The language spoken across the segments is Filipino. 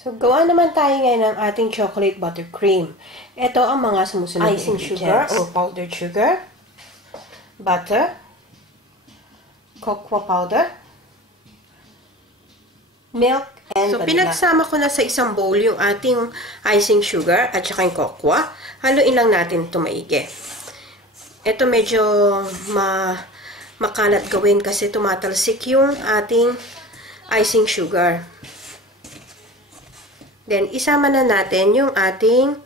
So, gawa naman tayo ngayon ng ating chocolate buttercream. Ito ang mga sumusunod na icing sugar or powdered sugar, butter, cocoa powder, milk, and vanilla. So, pinagsama ko na sa isang bowl yung ating icing sugar at saka yung cocoa. Haluin lang natin ito maigi. Ito medyo makalat gawin kasi tumatalsik yung ating icing sugar. Then, isama na natin yung ating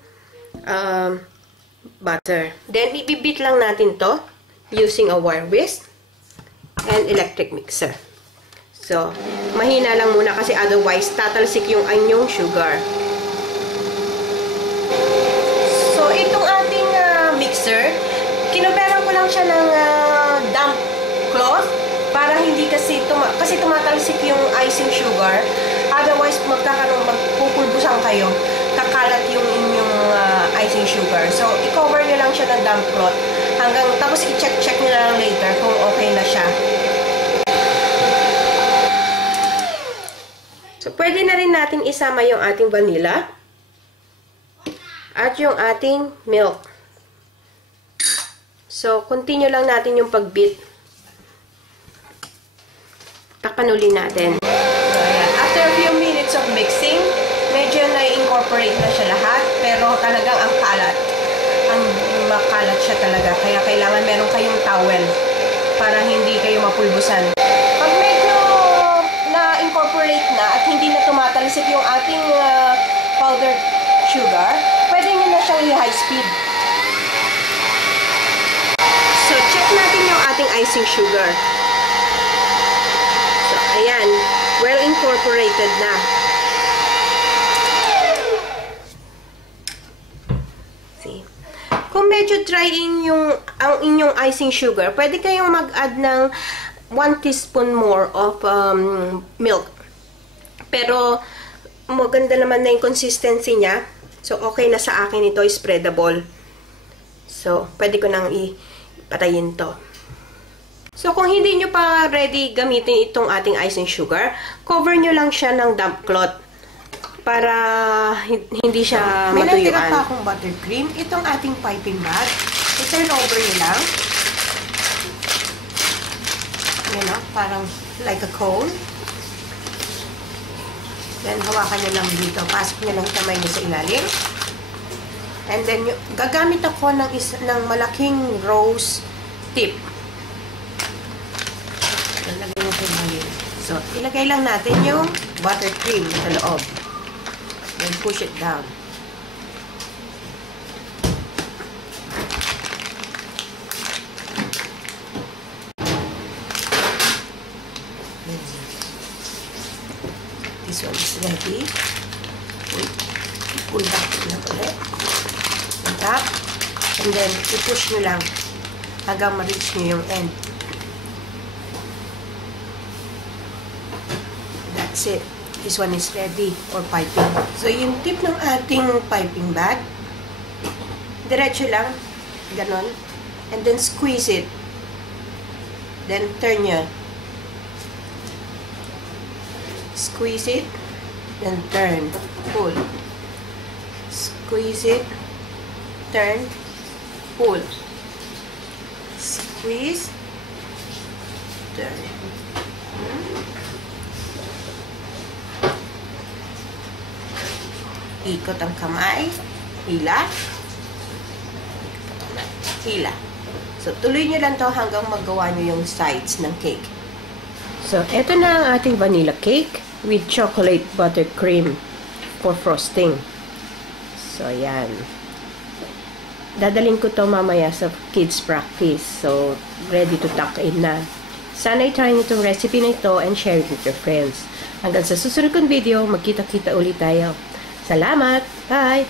butter. Then, ibibit lang natin to using a wire whisk and electric mixer. So, mahina lang muna kasi otherwise, tatalsik yung anyong sugar. So, itong ating mixer, kinuperan ko lang siya ng damp cloth para hindi kasi tumatalsik yung icing sugar. Otherwise, magpupulbusan kayo, kakalat yung inyong icing sugar. So, i-cover nyo lang siya ng damp cloth tapos i-check nyo lang later kung okay na siya. So, pwede na rin natin isama yung ating vanilla at yung ating milk. So, continue lang natin yung pag-beat. Takpan uli natin. After a few minutes of mixing, medyo na-incorporate na siya lahat, pero talagang ang makalat siya talaga. Kaya kailangan meron kayong towel para hindi kayo mapulbusan. Pag medyo na-incorporate na at hindi na tumatalsik yung ating powdered sugar, pwede nyo na siyang i-high speed. So, check natin yung ating icing sugar. So, ayan. Well incorporated na. See? Kung medyo dry ang inyong icing sugar, pwede kayong mag-add ng 1 teaspoon more of milk. Pero, maganda naman na yung consistency niya. So, okay na sa akin ito, spreadable. So, pwede ko nang ipatayin to. So, kung hindi nyo pa ready gamitin itong ating icing sugar, cover nyo lang siya ng damp cloth para hindi siya matuyuan. May natira pa akong buttercream. Itong ating piping bag. I-turn over nyo lang. Yan o, parang like a cone. Then, hawakan nyo lang dito. Pasok nyo lang kamay nyo sa ilalim. And then, gagamit ako ng malaking rose tip. So, ilagay lang natin yung buttercream sa loob. Then, push it down. This one is ready. Pull back na ulit. On top. And then, i-push nyo lang hanggang ma-reach nyo yung end. That's it. This one is ready for piping. So, yung tip ng ating piping bag, diretso lang, ganon, and then squeeze it. Then, turn nyo. Squeeze it, then turn, pull. Squeeze it, turn, pull. Squeeze, turn. Ikot ang kamay, hila, hila. So, tuloy nyo lang to hanggang magawa nyo yung sides ng cake. So, eto na ang ating vanilla cake with chocolate buttercream for frosting. So, ayan. Dadaling ko to mamaya sa kids practice. So, ready to tuck in na. Sana i-try nyo itong recipe na ito and share it with your friends. Hanggang sa susunod kong video, magkita-kita ulit tayo. Salamat! Bye!